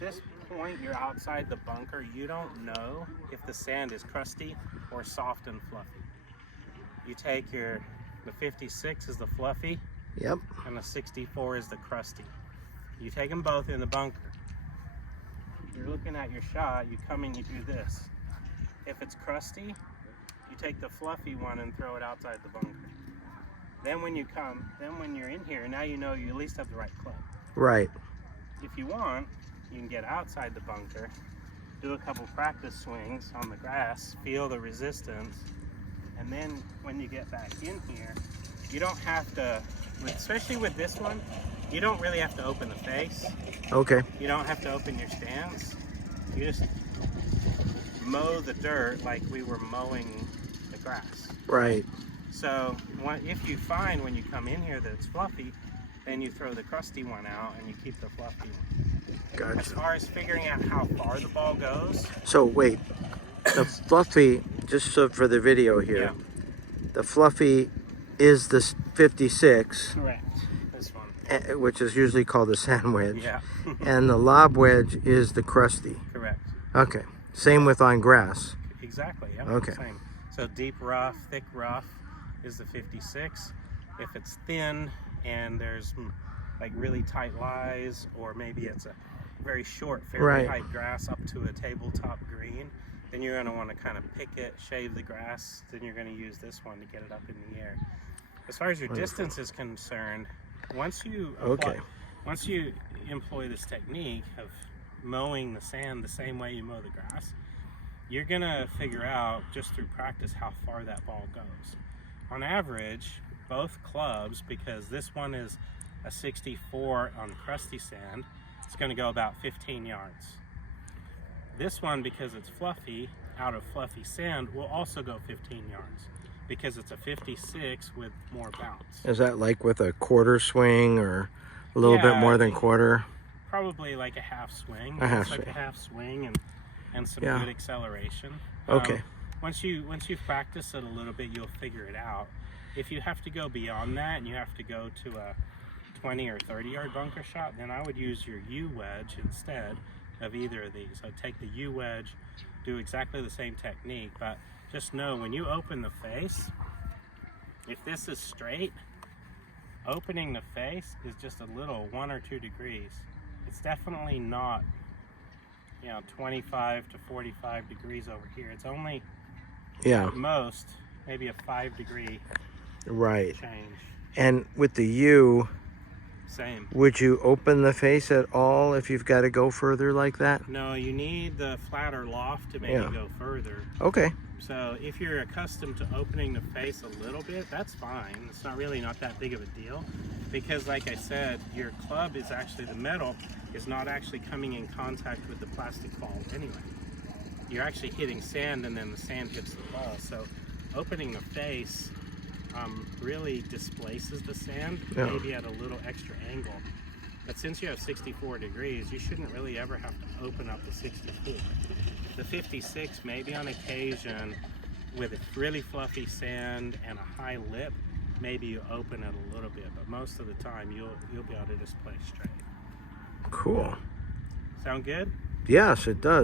this point, you're outside the bunker. You don't know if the sand is crusty or soft and fluffy. You take the 56 is the fluffy. Yep. And the 64 is the crusty. You take them both in the bunker. You're looking at your shot, you come and you do this. If it's crusty, you take the fluffy one and throw it outside the bunker. Then when you're in here, now you know you at least have the right club. Right. If you want, you can get outside the bunker, do a couple practice swings on the grass, feel the resistance, and then when you get back in here, you don't have to, especially with this one, you don't really have to open the face. Okay. You don't have to open your stance. You just mow the dirt like we were mowing the grass. Right. So if you find when you come in here that it's fluffy, then you throw the crusty one out and you keep the fluffy one. Gotcha. As far as figuring out how far the ball goes. So wait, the fluffy, just so for the video here, Yeah. the fluffy is the 56. Correct. This one. Which is usually called the sand wedge. Yeah. And the lob wedge is the crusty. Correct. Okay. Same with on grass. Exactly. Yeah. Okay. Same. So deep rough, thick rough is the 56. If it's thin and there's like really tight lies, or maybe it's a very short, fairly high grass up to a tabletop green, then you're going to want to kind of pick it, shave the grass. Then you're going to use this one to get it up in the air. As far as your distance is concerned, once you employ this technique of mowing the sand the same way you mow the grass, you're going to figure out just through practice how far that ball goes. On average, both clubs, because this one is a 64 on crusty sand, it's going to go about 15 yards. This one, because it's fluffy, out of fluffy sand, will also go 15 yards because it's a 56 with more bounce. Is that like with a quarter swing or a little bit more than quarter? Probably like a half swing. A half swing and some good acceleration. Okay. Once you've practiced it a little bit, you'll figure it out. If you have to go beyond that and you have to go to a 20 or 30 yard bunker shot, then I would use your U wedge instead of either of these. I'd take the U wedge, do exactly the same technique, but just know when you open the face, if this is straight, opening the face is just a little 1 or 2 degrees. It's definitely not, 25 to 45 degrees over here. It's only at most maybe a 5 degree change. And with the U, same. Would you open the face at all if you've got to go further like that? No, you need the flatter loft to maybe go further. Okay. So if you're accustomed to opening the face a little bit, that's fine. It's not that big of a deal, because like I said, your club is actually, the metal is not actually coming in contact with the plastic ball anyway. You're actually hitting sand and then the sand hits the ball. So opening the face really displaces the sand, maybe at a little extra angle. But since you have 64 degrees, you shouldn't really ever have to open up the 64. The 56, maybe on occasion, with a really fluffy sand and a high lip, maybe you open it a little bit, but most of the time you'll be able to just play straight. Cool. Sound good? Yes, it does.